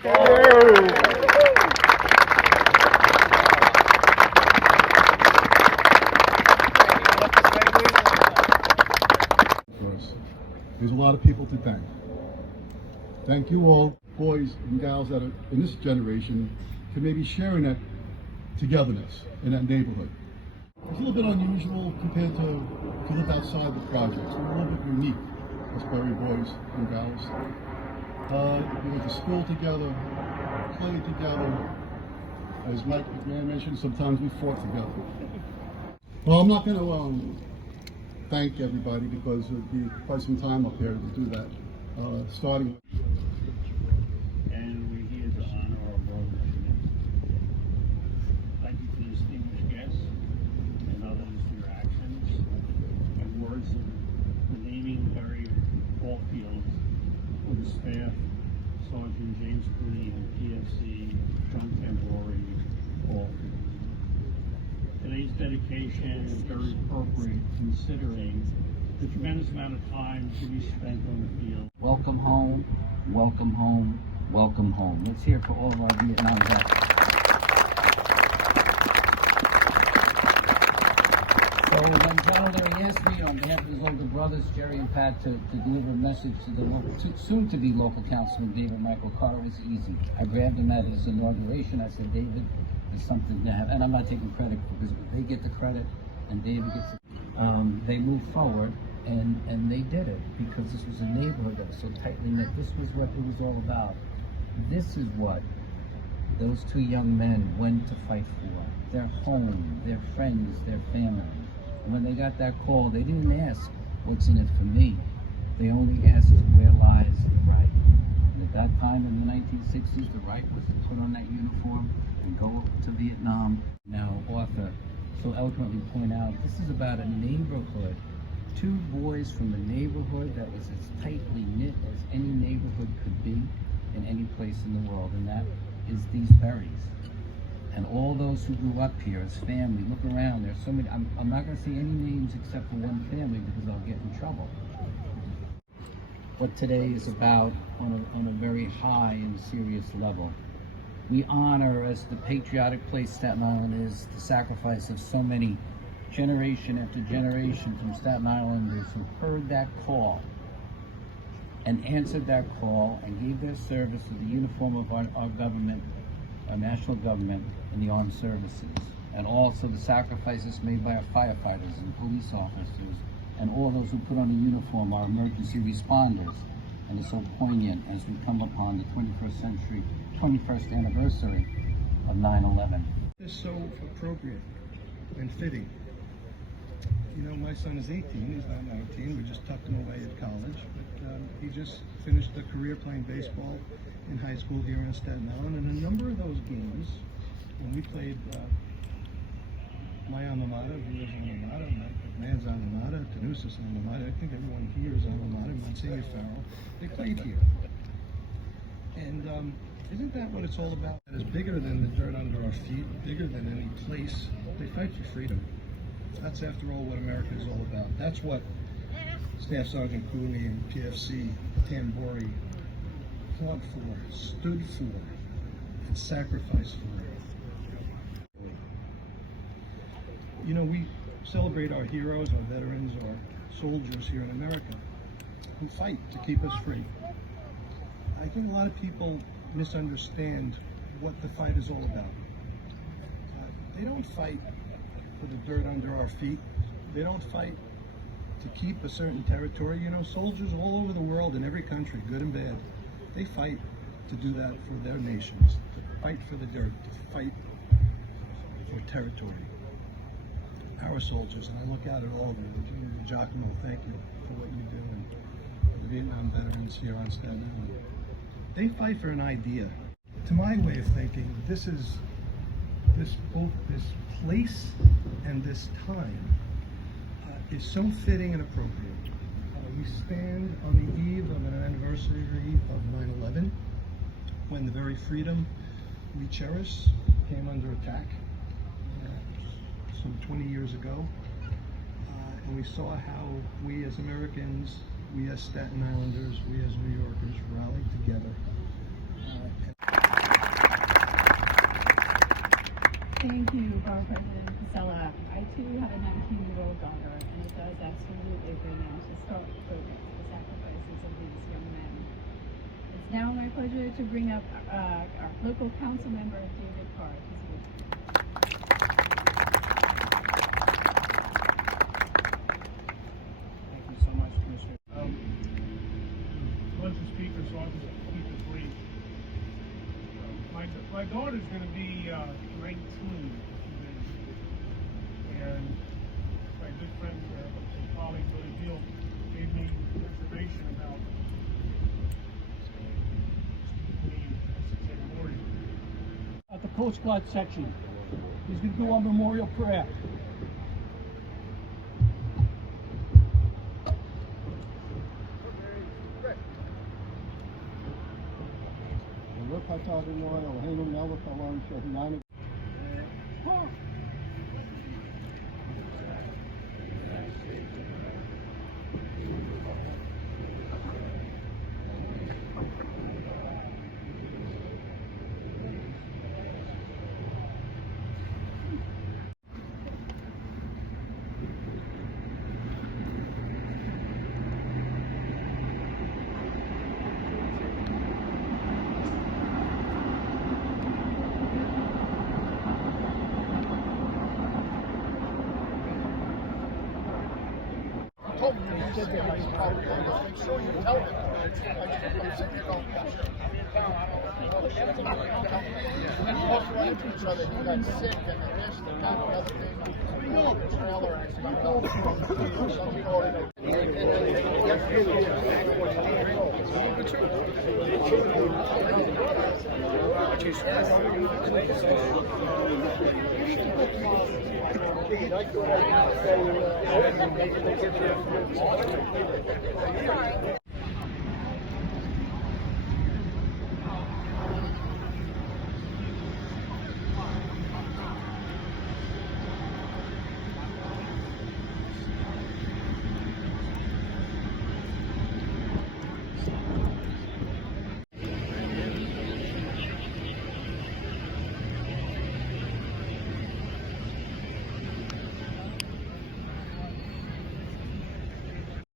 There's a lot of people to thank. Thank you all, boys and gals that are in this generation, for maybe sharing that togetherness in that neighborhood. It's a little bit unusual compared to if you live outside the projects. We're a little bit unique as Berry boys and gals. We went to school together, played together. As Mike McMahon mentioned, sometimes we fought together. Well, I'm not going to thank everybody because it would be quite some time up here to do that. Starting with. And we're here to honor our brothers. Thank you to the distinguished guests and others for your actions and words of the naming Berry Ballfields with the staff, Sergeant James Cooney and PFC John Taburri Ballfields. Today's dedication is very appropriate considering the tremendous amount of time to be spent on the field. Welcome home, welcome home, welcome home. Let's hear for all of our Vietnam vets. So when General Larry asked me on behalf of his older brothers, Jerry and Pat, to deliver a message to the soon-to-be local councilman, David Michael Carter, it was easy. I grabbed him at his inauguration. I said, David, there's something to have, and I'm not taking credit because they get the credit and David gets it. They moved forward. And they did it because this was a neighborhood that was so tightly knit. This was what it was all about. This is what those two young men went to fight for. Their home, their friends, their family. And when they got that call, they didn't ask, what's in it for me? They only asked, where lies the right? And at that time in the 1960s, the right was to put on that uniform and go to Vietnam. Now, Arthur so eloquently point out, this is about a neighborhood. Two boys from a neighborhood that was as tightly knit as any neighborhood could be in any place in the world, and that is these Berries. And all those who grew up here as family, look around, there's so many, I'm not going to say any names except for one family because I'll get in trouble. What today is about on a very high and serious level. We honor, as the patriotic place Staten Island is, the sacrifice of so many generation after generation from Staten Islanders who heard that call and answered that call and gave their service to the uniform of our government, our national government, and the armed services. And also the sacrifices made by our firefighters and police officers and all those who put on a uniform, our emergency responders. And it's so poignant as we come upon the 21st anniversary of 9/11. It's so appropriate and fitting. You know, my son is 18, he's not 19, we just tucked him away at college, but he just finished a career playing baseball in high school here in Staten Island, and a number of those games, when we played my alma mater, Villa's alma mater, Mike McMahon's alma mater, Tanusis alma mater, I think everyone here is alma mater, Monsignor Farrell, they played here. And isn't that what it's all about? It's bigger than the dirt under our feet, bigger than any place. They fight for freedom. That's, after all, what America is all about. That's what Staff Sergeant Cooney and PFC Taburri fought for, stood for, and sacrificed for. You know, we celebrate our heroes, our veterans, our soldiers here in America who fight to keep us free. I think a lot of people misunderstand what the fight is all about. They don't fight for the dirt under our feet. They don't fight to keep a certain territory. You know, soldiers all over the world, in every country, good and bad, they fight to do that for their nations, to fight for the dirt, to fight for territory. Our soldiers, and I look out at all of you, Giacomo, thank you for what you do, and the Vietnam veterans here on Staten Island. They fight for an idea. To my way of thinking, both this place and this time is so fitting and appropriate. We stand on the eve of an anniversary of 9/11, when the very freedom we cherish came under attack some 20 years ago. And we saw how we as Americans, we as Staten Islanders, we as New Yorkers rallied together. Thank you, Borough President Casella. I too have a 19-year-old daughter, and it does absolutely bring out historic focus the sacrifices of these young men. It's now my pleasure to bring up our local council member, David Carr. Thank you so much, Commissioner. Bunch of speakers, so I'll just keep it brief. My daughter's going to be 19, and my good friend and colleague Billy Deal gave me information about At the Coast Guard section. He's going to do our memorial prayer. Make sure you tell him. Both run into each other. He got sick and this and that and other thing. The trailer accident. Some people already know.